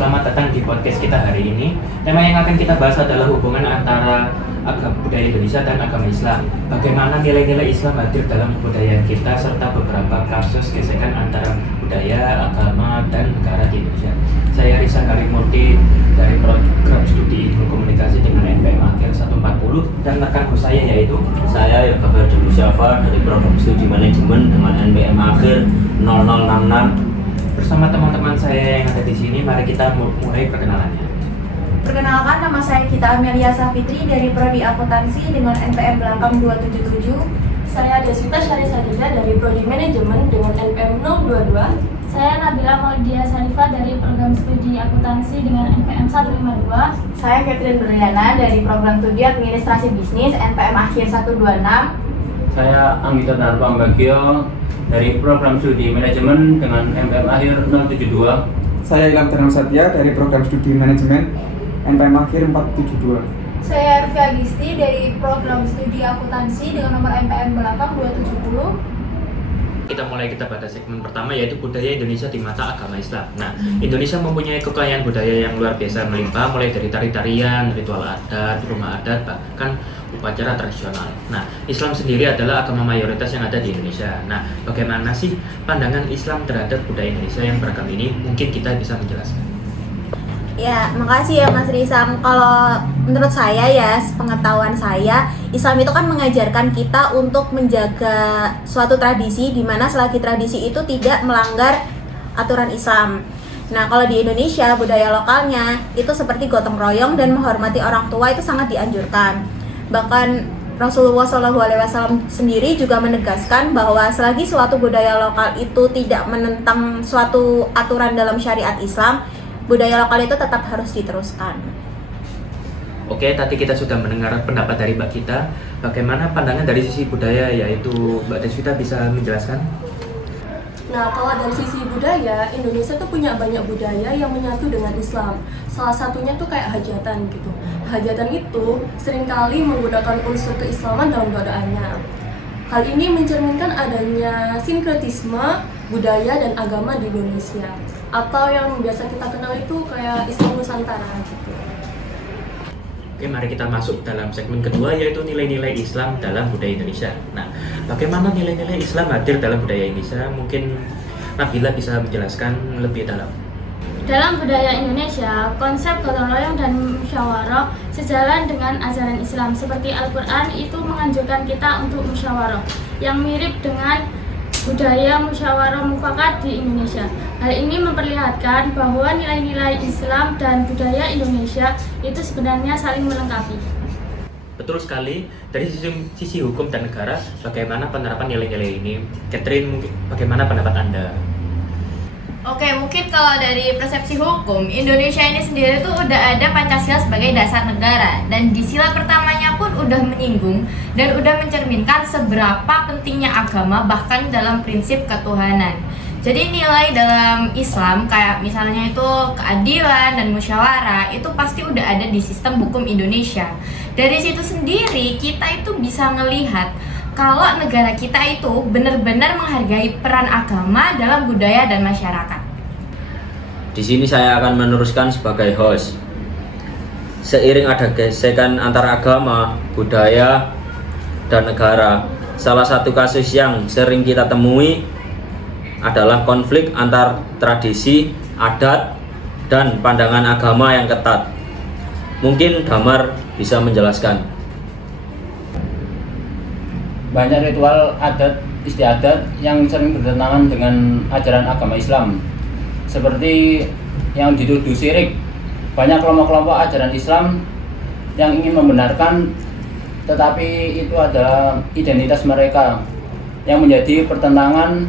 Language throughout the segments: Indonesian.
selamat datang di podcast kita hari ini. Tema yang akan kita bahas adalah hubungan antara budaya Indonesia dan agama Islam. Bagaimana nilai-nilai Islam hadir dalam kebudayaan kita serta beberapa kasus gesekan antara budaya, agama, dan negara di Indonesia. Saya Risa Karimurti dari program studi ilmu komunikasi dengan NPM Akhir 140 dan rekan host saya yaitu saya Yoga Ferdinand Syafa dari program studi manajemen dengan NPM Akhir 0066. bersama teman-teman saya yang ada di sini. Mari kita mulai perkenalannya. Perkenalkan, nama saya Gita Amelia Safitri dari Prodi Akuntansi dengan NPM belakang 277. Saya Deswita Syarisadida dari Prodi Manajemen dengan NPM 022. Saya Nabila Maudia Sarifah dari program studi akuntansi dengan NPM 152. Saya Catherine Berliana dari program studi administrasi bisnis NPM Akhir 126. Saya Anggita Narpa Bagio dari program studi manajemen dengan NPM Akhir 072. Saya Ilham Dharma Satya dari program studi manajemen NPM Akhir 472. Saya Arfi Agisti dari program studi akuntansi dengan nomor NPM belakang 270. Kita pada segmen pertama yaitu budaya Indonesia di mata agama Islam. Nah, Indonesia mempunyai kekayaan budaya yang luar biasa melimpah, mulai dari tari-tarian, ritual adat, rumah adat, bahkan upacara tradisional. Nah, Islam sendiri adalah agama mayoritas yang ada di Indonesia. Nah, bagaimana sih pandangan Islam terhadap budaya Indonesia yang beragam ini? Mungkin kita bisa menjelaskan. Ya, makasih ya Mas Risam. Kalau menurut saya ya, pengetahuan saya, Islam itu kan mengajarkan kita untuk menjaga suatu tradisi di mana selagi tradisi itu tidak melanggar aturan Islam. Nah, kalau di Indonesia, budaya lokalnya itu seperti gotong royong dan menghormati orang tua itu sangat dianjurkan. Bahkan Rasulullah SAW sendiri juga menegaskan bahwa selagi suatu budaya lokal itu tidak menentang suatu aturan dalam syariat Islam, budaya lokal itu tetap harus diteruskan. Oke, tadi kita sudah mendengar pendapat dari Mbak Gita. Bagaimana pandangan dari sisi budaya, yaitu Mbak Deswita bisa menjelaskan? Nah, kalau dari sisi budaya, Indonesia tuh punya banyak budaya yang menyatu dengan Islam. Salah satunya tuh kayak hajatan gitu. Hajatan itu seringkali menggunakan unsur keislaman dalam doaannya. Hal ini mencerminkan adanya sinkretisme budaya dan agama di Indonesia, atau yang biasa kita kenal itu kayak Islam Nusantara gitu. Oke, mari kita masuk dalam segmen kedua yaitu nilai-nilai Islam dalam budaya Indonesia. Nah, bagaimana nilai-nilai Islam hadir dalam budaya Indonesia? Mungkin Nabila bisa menjelaskan lebih dalam. Dalam budaya Indonesia, konsep gotong royong dan musyawarah sejalan dengan ajaran Islam. Seperti Al-Quran itu menganjurkan kita untuk musyawarah, yang mirip dengan budaya musyawarah mufakat di Indonesia. Hal ini memperlihatkan bahwa nilai-nilai Islam dan budaya Indonesia itu sebenarnya saling melengkapi. Betul sekali. Dari sisi hukum dan negara, bagaimana penerapan nilai-nilai ini? Catherine, bagaimana pendapat Anda? Oke, mungkin kalau dari persepsi hukum, Indonesia ini sendiri tuh udah ada Pancasila sebagai dasar negara, dan di sila pertamanya pun udah menyinggung dan udah mencerminkan seberapa pentingnya agama bahkan dalam prinsip ketuhanan. Jadi nilai dalam Islam kayak misalnya itu keadilan dan musyawarah itu pasti udah ada di sistem hukum Indonesia. Dari situ sendiri kita itu bisa ngelihat kalau negara kita itu benar-benar menghargai peran agama dalam budaya dan masyarakat. Di sini saya akan meneruskan sebagai host. Seiring ada gesekan antar agama, budaya, dan negara, salah satu kasus yang sering kita temui adalah konflik antar tradisi, adat, dan pandangan agama yang ketat. Mungkin Damar bisa menjelaskan. Banyak ritual adat istiadat yang sering bertentangan dengan ajaran agama Islam, seperti yang dituduh syirik. Banyak kelompok-kelompok ajaran Islam yang ingin membenarkan, tetapi itu adalah identitas mereka yang menjadi pertentangan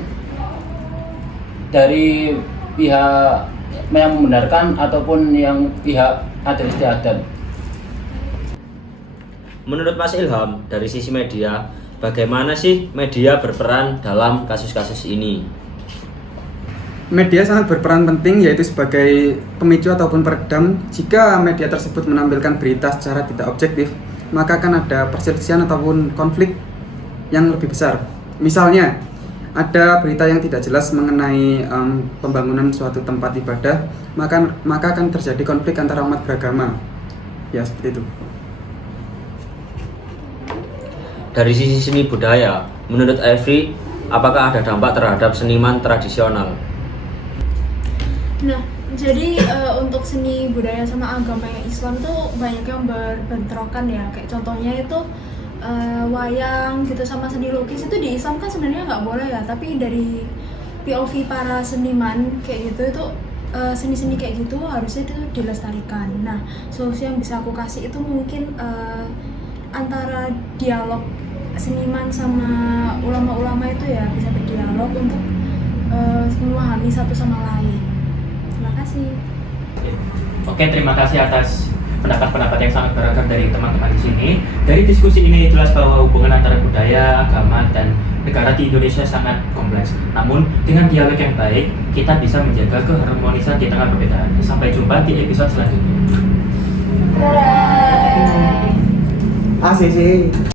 dari pihak yang membenarkan ataupun yang pihak adat istiadat. Menurut Mas Ilham, dari sisi media, bagaimana sih media berperan dalam kasus-kasus ini? Media sangat berperan penting, yaitu sebagai pemicu ataupun peredam. Jika media tersebut menampilkan berita secara tidak objektif, maka akan ada perselisihan ataupun konflik yang lebih besar. Misalnya, ada berita yang tidak jelas mengenai pembangunan suatu tempat ibadah, maka akan terjadi konflik antara umat beragama. Ya, seperti itu. Dari sisi seni budaya, menurut Avery, apakah ada dampak terhadap seniman tradisional? Nah, jadi untuk seni budaya sama agama yang Islam tuh banyak yang berbentrokan ya. Kayak contohnya itu wayang gitu sama seni lukis itu di Islam kan sebenarnya nggak boleh ya. Tapi dari POV para seniman kayak gitu itu seni-seni kayak gitu harusnya itu dilestarikan. Nah, solusi yang bisa aku kasih itu mungkin antara dialog seniman sama ulama-ulama itu ya bisa berdialog untuk memahami satu sama lain. Terima kasih. Oke, terima kasih atas pendapat-pendapat yang sangat beragam dari teman-teman di sini. Dari diskusi ini jelas bahwa hubungan antara budaya, agama, dan negara di Indonesia sangat kompleks. Namun, dengan dialog yang baik, kita bisa menjaga keharmonisan di tengah perbedaan. Sampai jumpa di episode selanjutnya. ACC.